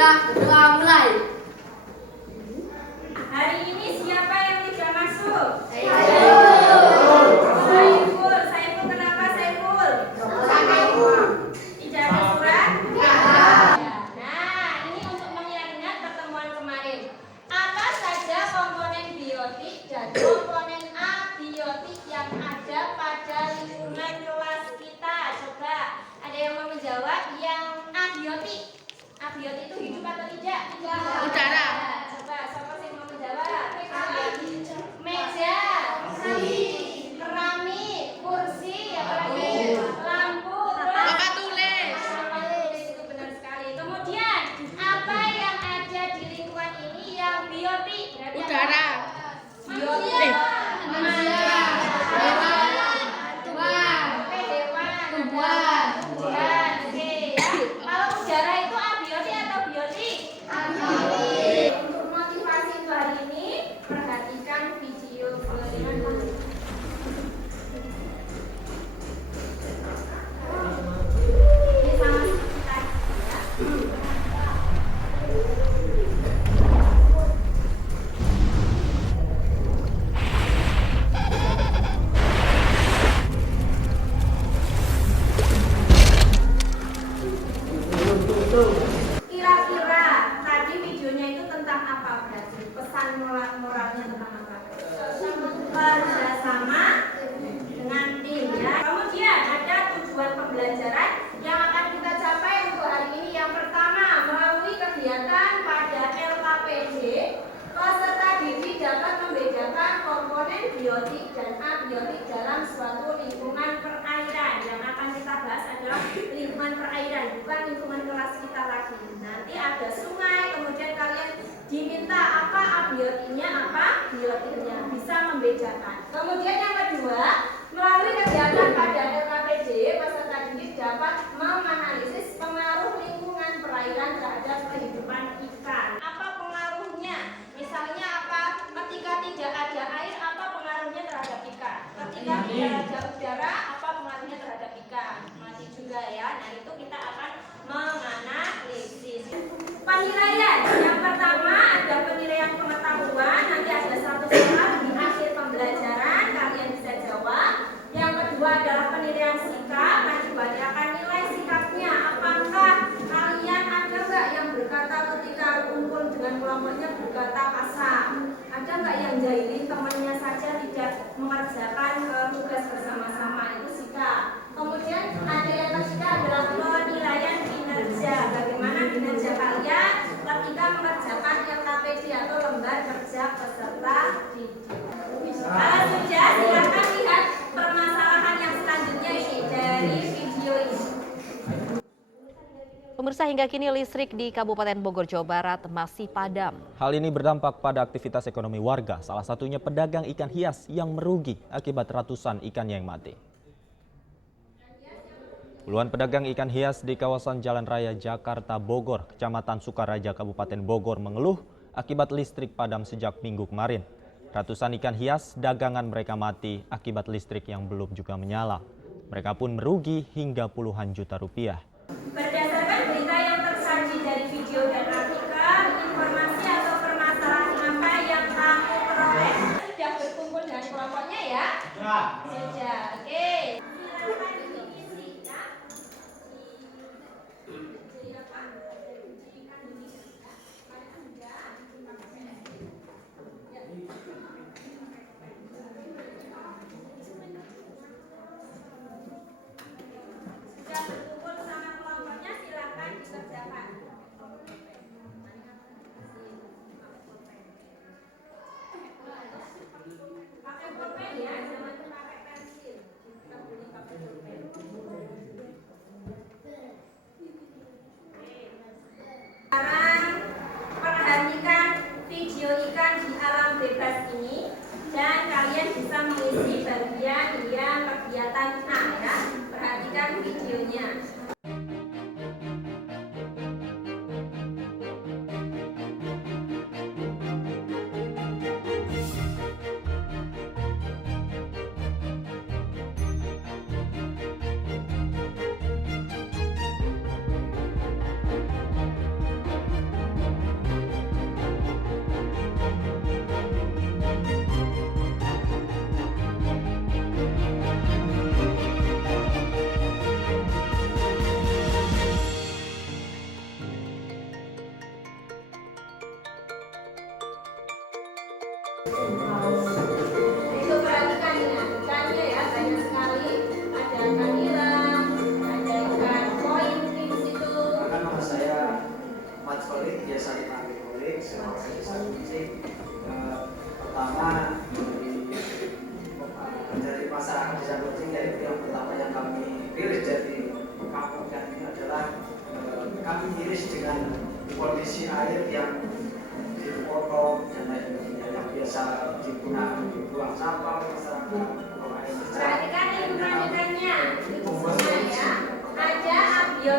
sudah berdoa mulai. Hari ini siapa yang tidak masuk? Saiful. Saiful. Saiful kenapa Saiful? Tidak ada surat? Nah, ini untuk mengingat pertemuan kemarin. Apa saja komponen biotik dan komponen abiotik yang ada pada lingkungan kelas kita? Coba, ada yang mau menjawab yang abiotik? Abiotik itu hidup atau tidak? Udara. Coba, siapa yang mau menjawab? Meja, keramik, kursi, lampu, Papan tulis. itu benar sekali. Kemudian, apa yang ada di lingkungan ini yang biotik? Berarti apa? Udara. Biotik. Manusia. Tumbuhan. Oke, hewan. Tumbuhan. Tumbuhan. Oke, ya. Kalau udara itu abiotik atau biotik? Untuk motivasi untuk hari ini, perhatikan video berikut. Ini sama seperti tadi ya. Kira-kira tadi videonya itu tentang apa berarti? Pesan moralnya tentang apa? Kerjasama dengan tim ya. Kemudian ada tujuan pembelajaran yang akan kita capai untuk hari ini. Yang pertama, melalui kegiatan pada LKPD, peserta didik dapat membedakan komponen biotik dan abiotik dalam suatu lingkungan perairan. Yang akan kita bahas adalah lingkungan perairan, bukan lingkungan kelas kita lagi. Nanti ada sungai, kemudian kalian diminta apa abiotiknya, apa biotiknya, bisa membedakan. Kemudian yang kedua, melalui kegiatan pada LKPD, peserta didik dapat menganalisis pengaruh lingkungan perairan terhadap kehidupan ikan. Apa pengaruhnya? Misalnya apa? Ketika tidak ada air, apa pengaruhnya terhadap ikan? Ketika tidak ada udara, apa pengaruhnya terhadap ikan? Mati juga ya. Nah, itu kita akan menganalisis. Penilaian. Yang pertama ada penilaian pengetahuan. Nanti ada satu soal di akhir pembelajaran, kalian bisa jawab. Yang kedua adalah penilaian sikap. Nanti bacakan nilai sikapnya. Apakah kalian ada nggak yang berkata ketika kumpul dengan kelompoknya berkata kasar? Ada nggak yang jahilin temannya saja, tidak mengerjakan tugas bersama-sama? Itu sikap. Kemudian ada yang ketiga adalah penilaian kinerja. Bagaimana kinerja kalian ketika mengerjakan LKPD atau lembar kerja peserta didik. Kalau sudah, silakan lihat permasalahan yang selanjutnya ini dari video ini. Pemirsa, hingga kini listrik di Kabupaten Bogor, Jawa Barat masih padam. Hal ini berdampak pada aktivitas ekonomi warga, salah satunya pedagang ikan hias yang merugi akibat ratusan ikannya yang mati. Puluhan pedagang ikan hias di kawasan Jalan Raya Jakarta Bogor, Kecamatan Sukaraja, Kabupaten Bogor mengeluh akibat listrik padam sejak Minggu kemarin. Ratusan ikan hias dagangan mereka mati akibat listrik yang belum juga menyala. Mereka pun merugi hingga puluhan juta rupiah. Berdasarkan berita yang tersaji dari video dan artikel, informasi atau permasalahan apa yang kamu peroleh? Sudah berkumpul dengan kelompoknya ya? Sudah, oke. Silakan diisi ya. Jadi apa? Dirikan diri. Kalian sudah? Ya. Sudah berkumpul sama kelompoknya, silakan dikerjakan. Pakai pulpen ya, jangan pakai pensil. Kita beli pakai pulpen. Sekarang perhatikan video ikan di alam bebas ini dan kalian bisa mengisi bagian yang kegiatan A ya. Perhatikan videonya.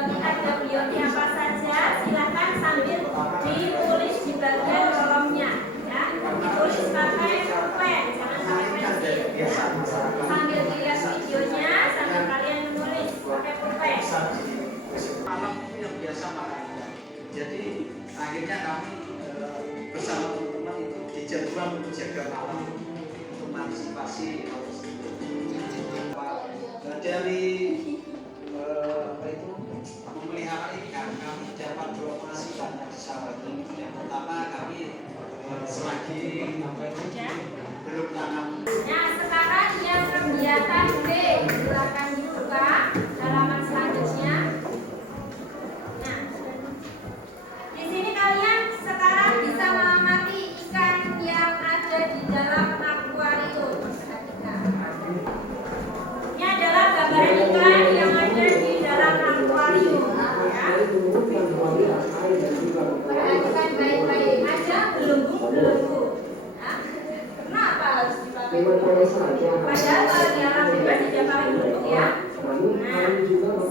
ada bioti apa saja, silakan sambil ditulis di bagian kolomnya, ya. Ditulis pakai pulpen, jangan pakai pensil. Sambil dilihat videonya, sambil kalian menulis pakai pulpen. Malam itu yang biasa makan. Jadi akhirnya kami bersama teman-teman itu dijadwal untuk jaga malam untuk mengantisipasi hal tersebut. Dari memelihara ikan, kami dapat beroperasi banyak di sawah. Yang pertama kami selagi belum tanam. Nah, sekarang yang kegiatan B, silakan dibuka halaman selanjutnya. Nah, di sini kalian sekarang bisa mengamati ikan yang ada di dalam akuarium. Perhatikan. Ini adalah gambaran ikan yang ada di dalam akuarium. Ya. Perhatikan baik-baik. Ada belenggu-belenggu. Nah, kenapa harus dipakai belenggu? Padahal kalau di alam bebas tidak pakai belenggu, ya. Nah,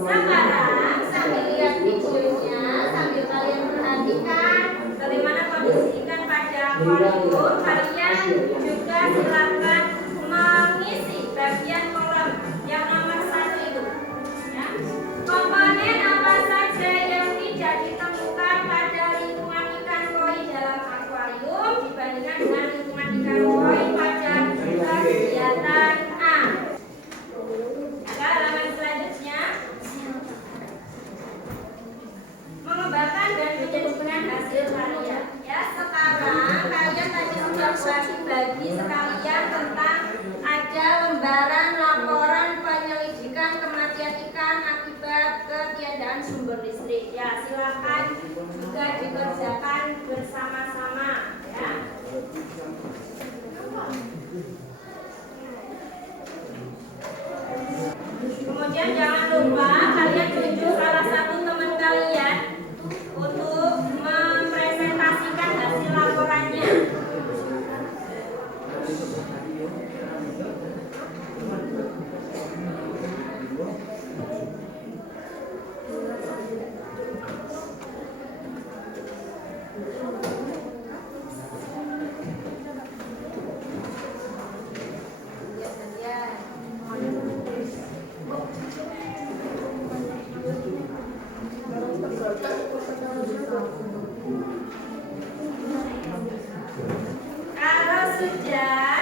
sekarang sambil lihat videonya, sambil kalian perhatikan bagaimana kondisi ikan pada akuarium, kalian juga silakan mengisi bagian kolom yang nomor 1 itu. Ya. Komponen apa saja yang tidak ditemukan pada lingkungan ikan koi dalam akuarium dibandingkan dengan lingkungan ikan koi pada kegiatan A. Halaman selanjutnya, mengembangkan dan menyebutkan hasil karya. Ya, sekarang kalian tadi sudah bagi sekalian tentang ada lembaran laporan penyelidikan kematian ikan akibat ketiadaan sumber listrik. Ya, silakan juga dikerjakan bersama-sama. Ya. Kemudian jangan lupa kalian tunjuk salah satu teman kalian untuk mempresentasikan hasil laporannya. Kalau sudah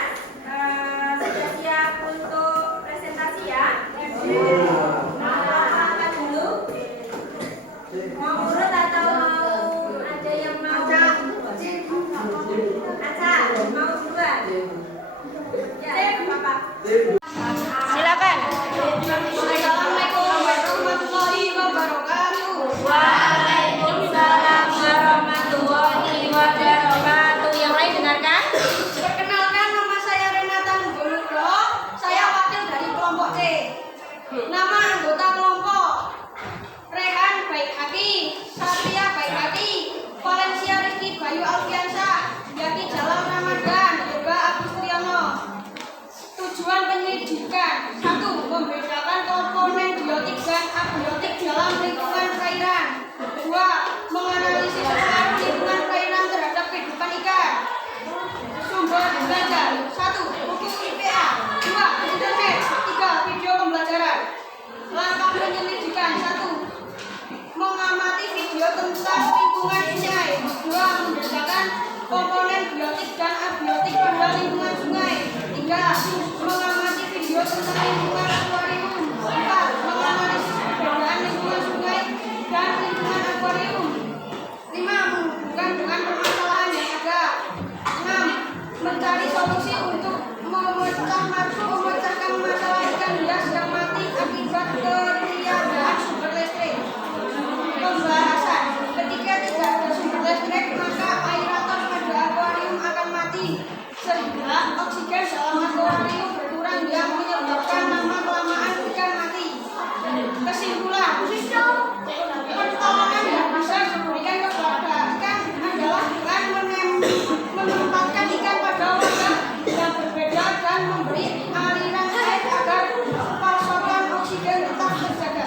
siap untuk presentasi, ya. Mau apa dulu? Mau urut atau mau ada yang mau? Aca, mau duluan? Ya, Bapak. Silakan. Assalamualaikum warahmatullahi wabarakatuh. Waalaikumsalam warahmatullahi wabarakatuh. Yang lain dengarkan. Perkenalkan, nama saya Renata Nugroho. Saya wakil dari kelompok C. Nama anggota kelompok: Rehan Baik Hati, Satria Baik Hati, Valencia Rizky Bayu Alfiansyah, Yaki Jalan Ramadan, Yoga Agus Triyono. Tujuan penyelidikan: 1. Membedakan komponen biotik dan abiotik dalam lingkungan perairan. 2. Menganalisis pengaruh lingkungan perairan terhadap kehidupan ikan. Sumber belajar: 1. Buku IPA, 2. Internet, 3. Video pembelajaran. Langkah penyelidikan: 1. Mengamati video tentang lingkungan sungai. 2. Membedakan komponen biotik dan abiotik pada lingkungan sungai. 3. Mengamati video tentang lingkungan akuarium. 4. Menganalisis perbedaan lingkungan sungai dan lingkungan akuarium. 5. Menghubungkan dengan permasalahan yang ada. 6. Mencari solusi untuk memecahkan masalah ikan hias yang mati akibat ketiadaan sumber listrik. Pembahasan: ketika tidak ada sumber listrik, maka aerator pada akuarium akan mati, sehingga oksigen dalam akuarium berkurang yang menyebabkan lama-kelamaan ikan mati. Kesimpulan: pertolongan yang bisa diberikan kepada ikan adalah dengan menempatkan ikan pada wadah yang berbeda dan memberi aliran air agar pasokan oksigen tetap terjaga.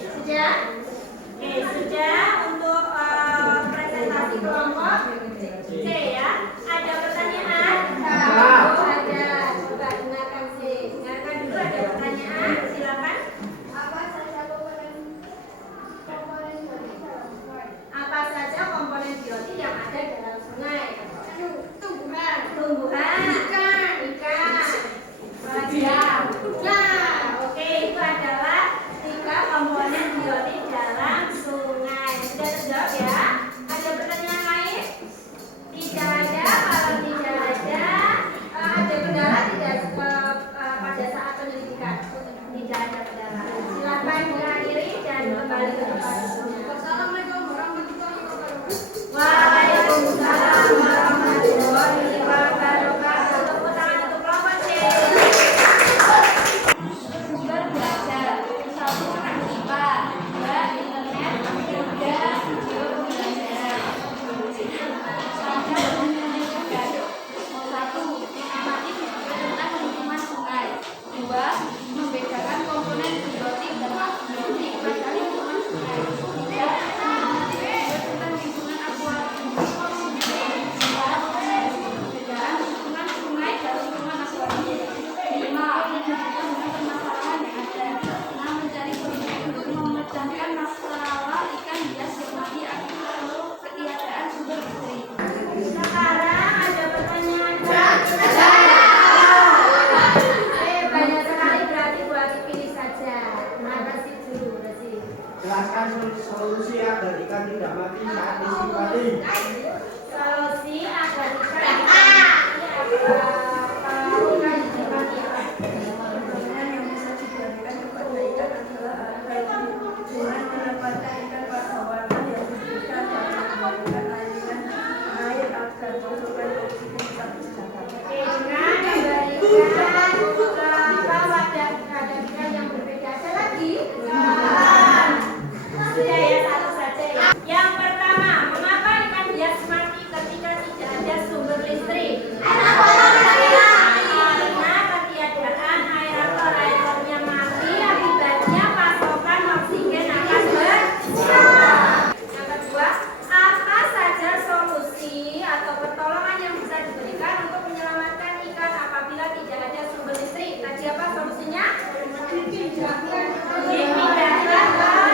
Sudah? Dipindahkan ke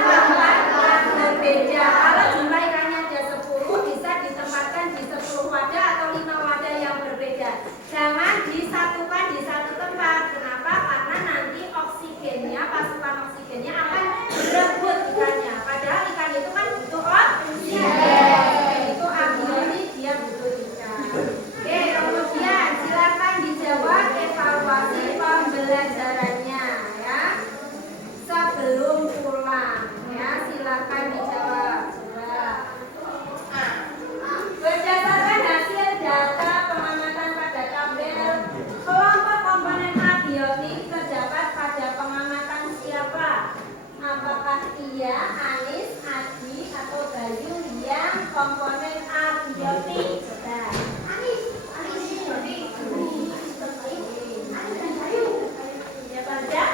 tempat yang berbeda. Kalau jumlah ikannya ada 10, bisa ditempatkan di 10 wadah atau 5 wadah yang berbeda. Jangan disatukan di satu tempat. Kenapa? Karena nanti oksigennya, pasukan oksigennya akan berebut ikannya. Padahal ikan itu kan butuh oksigen. Itu abiotik, dia butuh ikan. Oke, kemudian silakan dijawab evaluasi pembelajarannya ya. Sebelum pulang ya, silakan dijawab. Berdasarkan hasil data pengamatan pada tabel, kelompok komponen abiotik terdapat pada pengamatan siapa? Apakah Tia, Anis, Adi, atau Bayu yang komponen abiotik? Sudah. Siapa aja?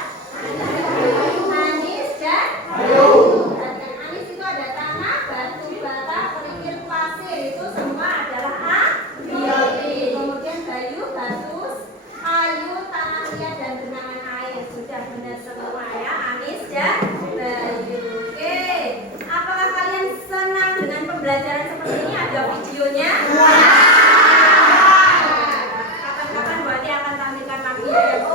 Anis dan Bayu. Dan Anis itu ada tanah, batu bata, kerikil, pasir, itu semua adalah abiotik. Kemudian Bayu, batu, ayu, tanah liat, dan genangan air. Sudah benar semua ya, Anis dan Bayu. Oke, apakah kalian senang dengan pembelajaran seperti ini? Ada videonya? Kapan-kapan berarti akan tampilkan lagi ya.